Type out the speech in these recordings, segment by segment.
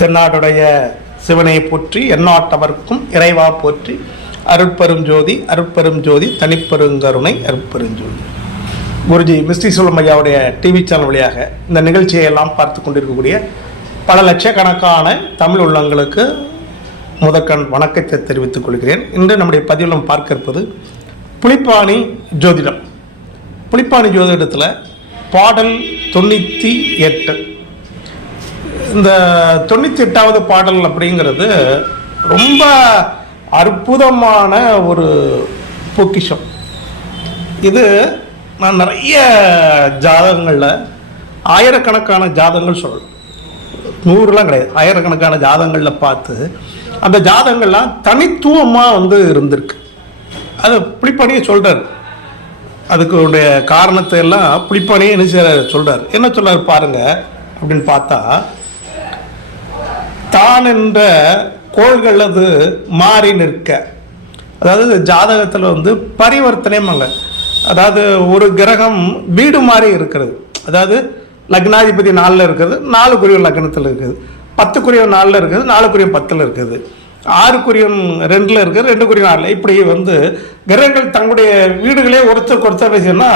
தென்னாடுடைய சிவனை போற்றி எந்நாட்டவர்க்கும் இறைவா போற்றி அருட்பெரும் ஜோதி அருட்பெரும் ஜோதி தனிப்பெருங்கருணை அருட்பெருஞ்சோதி குருஜி மிஸ்டி சொல்லம் ஐயாவுடைய டிவி சேனல் வழியாக இந்த நிகழ்ச்சியை எல்லாம் பார்த்து கொண்டிருக்கக்கூடிய பல லட்சக்கணக்கான தமிழ் உள்ளங்களுக்கு முதற்கண் வணக்கத்தை தெரிவித்துக் கொள்கிறேன். இன்று நம்முடைய பதிவில் பார்க்க இருப்பது புலிப்பாணி ஜோதிடம். புலிப்பாணி ஜோதிடத்தில் பாடல் தொண்ணூற்றி எட்டு. இந்த தொண்ணூற்றி எட்டாவது பாடல் அப்படிங்கிறது ரொம்ப அற்புதமான ஒரு பொக்கிஷம். இது நான் நிறைய ஜாதகங்களில் ஆயிரக்கணக்கான ஜாதகங்கள் சொல்லலாம் நூறுலாம் கிடையாது. ஆயிரக்கணக்கான ஜாதகங்களில் பார்த்து அந்த ஜாதகங்கள்லாம் தனித்துவமாக வந்து இருந்திருக்கு. அது புளிப்பணியை சொல்கிறார் அதுக்கு உடைய காரணத்தை எல்லாம் புளிப்பணியை என்ன சொல்கிறார் என்ன சொல்கிறார் பாருங்கள் அப்படின்னு பார்த்தா தான் என்ற கோள்களது மாறி நிற்க. அதாவது ஜாதகத்தில் வந்து பரிவர்த்தனைமாங்க அதாவது ஒரு கிரகம் வீடு மாதிரி இருக்கிறது. அதாவது லக்னாதிபதி நாளில் இருக்கிறது நாலுக்குரிய லக்னத்தில் இருக்குது. பத்துக்குரிய நாளில் இருக்குது நாலுக்குரிய பத்தில் இருக்குது. ஆறுக்குரியம் ரெண்டில் இருக்குது ரெண்டுக்குரியம் நாளில் இப்படி வந்து கிரகங்கள் தங்களுடைய வீடுகளே ஒருத்தருக்கு ஒருத்தர் விஷயம்னா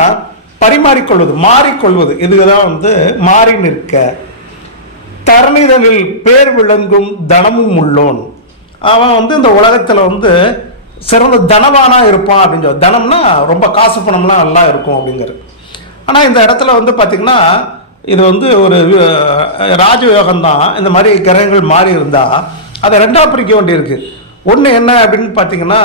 பரிமாறிக்கொள்வது மாறிக்கொள்வது. இதுதான் வந்து மாறி நிற்க. தரணிதனில் பேர் விளங்கும் தனமும் உள்ளோன். அவன் வந்து இந்த உலகத்தில் வந்து சிறந்த தனவானா இருப்பான் அப்படின்னு சொல்லி தனம்னா ரொம்ப காசு பணம்லாம் நல்லா இருக்கும் அப்படிங்கிறது. ஆனால் இந்த இடத்துல வந்து பார்த்திங்கன்னா இது வந்து ஒரு அஹ், ராஜயோகம் தான். இந்த மாதிரி கிரகங்கள் மாறி இருந்தால் அதை ரெண்டாக பிரிக்க வேண்டியிருக்கு. ஒன்று என்ன அப்படின்னு பார்த்தீங்கன்னா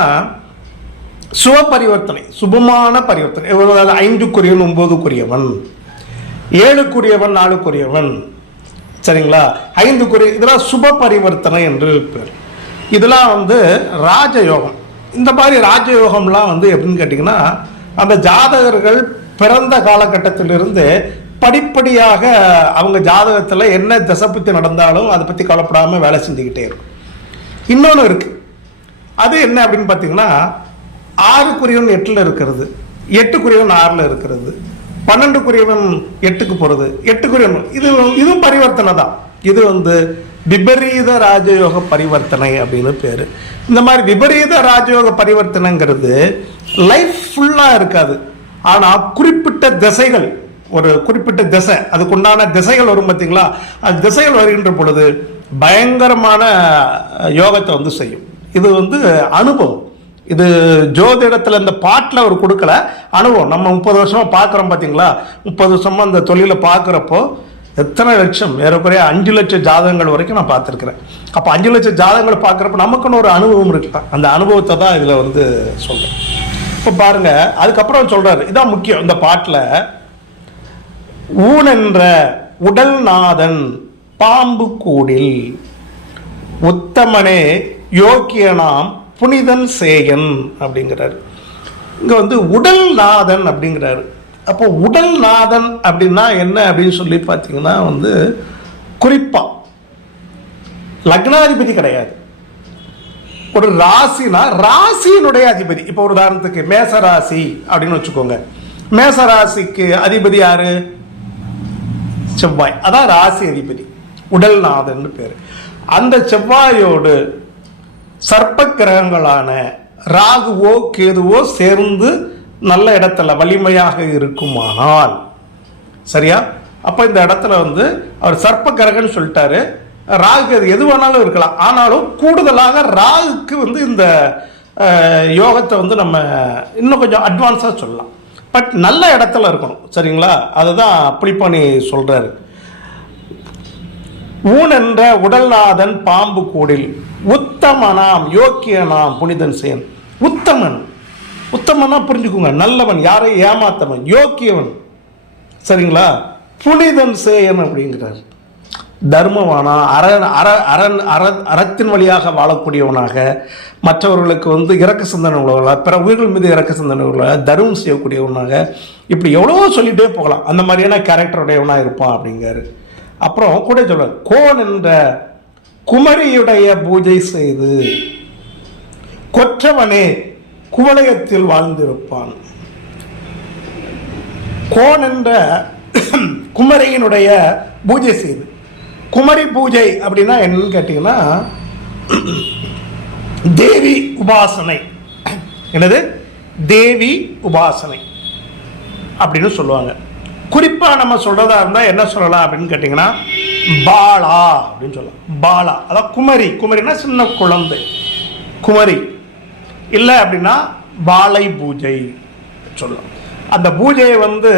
சுப பரிவர்த்தனை சுபமான பரிவர்த்தனை. அதாவது ஐந்துக்குரியவன் ஒன்பதுக்குரியவன் ஏழுக்குரியவன் நாலுக்குரியவன். சரிங்களா? ஐந்து குறி இதெல்லாம் சுப பரிவர்த்தனை என்று பேர். இதெல்லாம் வந்து ராஜயோகம். இந்த மாதிரி ராஜயோகம்லாம் வந்து எப்படின்னு கேட்டிங்கன்னா அந்த ஜாதகர்கள் பிறந்த காலகட்டத்திலிருந்து படிப்படியாக அவங்க ஜாதகத்தில் என்ன திசைப்பத்தி நடந்தாலும் அதை பற்றி கவலைப்படாமல் வேலை செஞ்சுக்கிட்டே இருக்கும். இன்னொன்று இருக்குது அது என்ன அப்படின்னு பார்த்தீங்கன்னா ஆறு ஆறுக்குரியவன் எட்டில் இருக்கிறது. எட்டு எட்டுக்குரியவன் ஆறில் இருக்கிறது. பன்னெண்டுக்குரியவன் எட்டுக்கு போகிறது எட்டுக்குரியவன். இது இதுவும் பரிவர்த்தனை தான். இது வந்து விபரீத ராஜயோக பரிவர்த்தனை அப்படின்னு பேர். இந்த மாதிரி விபரீத ராஜயோக பரிவர்த்தனைங்கிறது லைஃப் ஃபுல்லாக இருக்காது. ஆனால் குறிப்பிட்ட திசைகள் ஒரு குறிப்பிட்ட திசை அதுக்குண்டான திசைகள் வரும் பார்த்தீங்களா அது திசைகள் வருகின்ற பொழுது பயங்கரமான யோகத்தை வந்து செய்யும். இது வந்து அனுபவம். இது ஜோதிடத்தில் இந்த பாட்டில் அவர் கொடுக்கல. அனுபவம். நம்ம முப்பது வருஷமாக பார்க்குறோம் பார்த்தீங்களா முப்பது வருஷமாக அந்த தொழிலை பார்க்குறப்போ எத்தனை லட்சம்? ஏறக்குறைய அஞ்சு லட்சம் ஜாதகங்கள் வரைக்கும் நான் பார்த்துருக்குறேன். அப்போ அஞ்சு லட்சம் ஜாதகங்கள் பார்க்குறப்ப நமக்குன்னு ஒரு அனுபவம் இருக்கலாம் அந்த அனுபவத்தை தான் இதில் வந்து சொல்கிறேன் இப்போ பாருங்கள் அதுக்கப்புறம் சொல்கிறாரு இதான் முக்கியம். இந்த பாட்டில் ஊனென்ற உடல்நாதன் பாம்பு கூடில் உத்தமனே யோக்கியனாம் புனிதன் சேயன் அப்படிங்கிறாரு. இங்கே வந்து உடல்நாதன் அப்படிங்கிறாரு. அப்போ உடல்நாதன் அப்படின்னா என்ன அப்படின்னு சொல்லி பார்த்தீங்கன்னா வந்து குறிப்பா லக்னாதிபதி கிடையாது. ஒரு ராசினா ராசியினுடைய அதிபதி. இப்போ ஒரு உதாரணத்துக்கு மேச ராசி அப்படின்னு வச்சுக்கோங்க. மேச ராசிக்கு அதிபதி யாரு? செவ்வாய். அதான் ராசி அதிபதி. உடல்நாதன் பேர். அந்த செவ்வாயோடு சர்ப்ப கிரகங்களான ராகுவோ கேதுவோ சேர்ந்து நல்ல இடத்துல வலிமையாக இருக்குமானால். சரியா? அப்போ இந்த இடத்துல வந்து அவர் சர்ப்ப கிரகன்னு சொல்லிட்டாரு. ராகு அது எது வேணாலும் இருக்கலாம். ஆனாலும் கூடுதலாக ராகுக்கு வந்து இந்த யோகத்தை வந்து நம்ம இன்னும் கொஞ்சம் அட்வான்ஸாக சொல்லலாம். பட் நல்ல இடத்துல இருக்கணும். சரிங்களா? அதுதான் அப்படி பண்ணி சொல்கிறாரு என்ற உடல்நாதன் பாம்பு கூடில் உத்தமனாம் யோக்கியனாம் புனிதன் சேன். உத்தமன். உத்தமனா புரிஞ்சுக்கோங்க. நல்லவன் யாரை ஏமாத்தவன்? யோக்கியவன். சரிங்களா? புனிதன் சேயன் அப்படிங்கிறார். தர்மவானா அற அற அரண் அற அறத்தின் வழியாக வாழக்கூடியவனாக மற்றவர்களுக்கு வந்து இறக்க சிந்தனை உள்ளவர்களாக பிற உயிர்கள் மீது இறக்க சிந்தனை உள்ளவர்களாக தர்மம் செய்யக்கூடியவனாக இப்படி எவ்வளவோ சொல்லிட்டே போகலாம். அந்த மாதிரியான கேரக்டருடையவனாக இருப்பான் அப்படிங்கிறாரு. அப்புறம் கூட சொல்ற கோன் என்ற குமரியுடைய பூஜை செய்து கொற்றவனே குவளையத்தில் வாழ்ந்திருப்பான். கோன் என்ற குமரியினுடைய பூஜை செய்து. குமரி பூஜை அப்படின்னா என்னன்னு கேட்டிங்கன்னா தேவி உபாசனை. என்னது? தேவி உபாசனை அப்படின்னு சொல்லுவாங்க. குறிப்பாக நம்ம சொல்கிறதா இருந்தால் என்ன சொல்லலாம் அப்படின்னு கேட்டிங்கன்னா பாலா அப்படின்னு சொல்லலாம். பாலா. அதாவது குமரி. குமரினா சின்ன குழந்தை. குமரி. இல்லை அப்படின்னா பாலை பூஜை சொல்லலாம். அந்த பூஜையை வந்து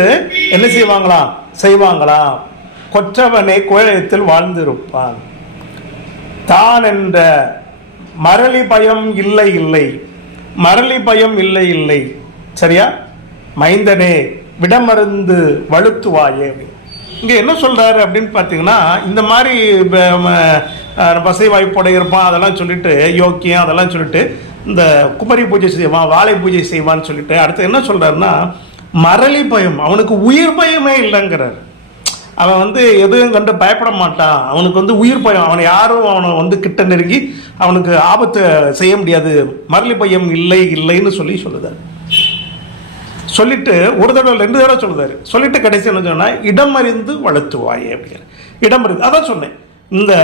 என்ன செய்வாங்களாம் செய்வாங்களாம் கொற்றவனை கோயிலத்தில் வாழ்ந்திருப்பான். தான் என்ற மரளி பயம் இல்லை இல்லை. மரளி பயம் இல்லை இல்லை. சரியா? மைந்தனே. விடமருந்து வலுத்துவாயே இங்கே என்ன சொல்கிறாரு அப்படின்னு பார்த்தீங்கன்னா இந்த மாதிரி பசை வாய்ப்போட இருப்பான் அதெல்லாம் சொல்லிட்டு யோக்கியம் அதெல்லாம் சொல்லிட்டு இந்த குமரி பூஜை செய்வான் வாழை பூஜை செய்வான்னு சொல்லிட்டு அடுத்து என்ன சொல்கிறாருன்னா மரளி பயம் அவனுக்கு உயிர் பயமே இல்லைங்கிறார். அவன் வந்து எதுவும் கண்டு பயப்பட மாட்டான். அவனுக்கு வந்து உயிர் பயம் அவனை யாரும் அவனை வந்து கிட்ட நெருங்கி அவனுக்கு ஆபத்தை செய்ய முடியாது. மரளி பயம் இல்லை இல்லைன்னு சொல்லி சொல்லுதார். சொல்லிட்டு ஒரு தடவை ரெண்டு தடவை சொல்லுதாரு. சொல்லிட்டு கடைசியில் என்ன இடம் அறிந்து வளர்த்துவாயே அப்படிங்கிற இடம் அறிந்து அதான் சொன்னேன். இந்த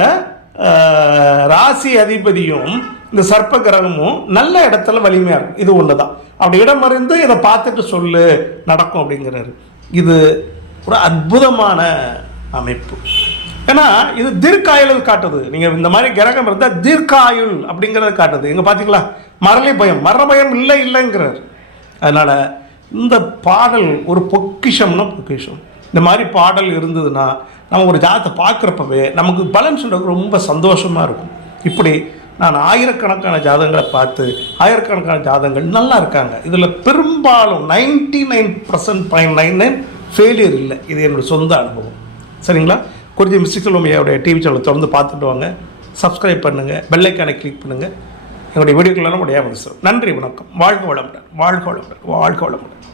ராசி அதிபதியும் இந்த சர்ப்ப கிரகமும் நல்ல இடத்துல வலிமையாக இருக்கும் இது ஒன்று தான் அப்படி இடம் அறிந்து இதை பார்த்துட்டு சொல்லு நடக்கும் அப்படிங்கிறாரு. இது ஒரு அற்புதமான அமைப்பு. ஏன்னா இது தீர்க்காயுள் காட்டுது. நீங்கள் இந்த மாதிரி கிரகம் இருந்தால் தீர்க்காயுள் அப்படிங்கிறத காட்டுது. இங்கே பார்த்தீங்களா மரளி பயம். மரண பயம் இல்லை இல்லைங்கிறார். அதனால் இந்த பாடல் ஒரு பொக்கிஷம்னா பொக்கிஷம். இந்த மாதிரி பாடல் இருந்ததுன்னா நம்ம ஒரு ஜாதத்தை பார்க்குறப்பவே நமக்கு பலன் சொல்றதுக்கு ரொம்ப சந்தோஷமாக இருக்கும். இப்படி நான் ஆயிரக்கணக்கான ஜாதகங்களை பார்த்து ஆயிரக்கணக்கான ஜாதகங்கள் நல்லா இருக்காங்க. இதில் பெரும்பாலும் ninety nine percent point nine nine failure இல்லை. இது என்னோடய சொந்த அனுபவம். சரிங்களா? குறிஞ்சி மிஸ்டிக் செல்வமையோடைய டிவி சேனலை தொடர்ந்து பார்த்துட்டு வாங்க. சப்ஸ்கிரைப் பண்ணுங்கள் பெல்லைக்கானை கிளிக் பண்ணுங்கள் எங்களுடைய வீடியோக்கெல்லாம் முடியாமல் நன்றி வணக்கம். வாழ்க வளமுடன். வாழ்க வளமுடன். வாழ்க வளமுடன்.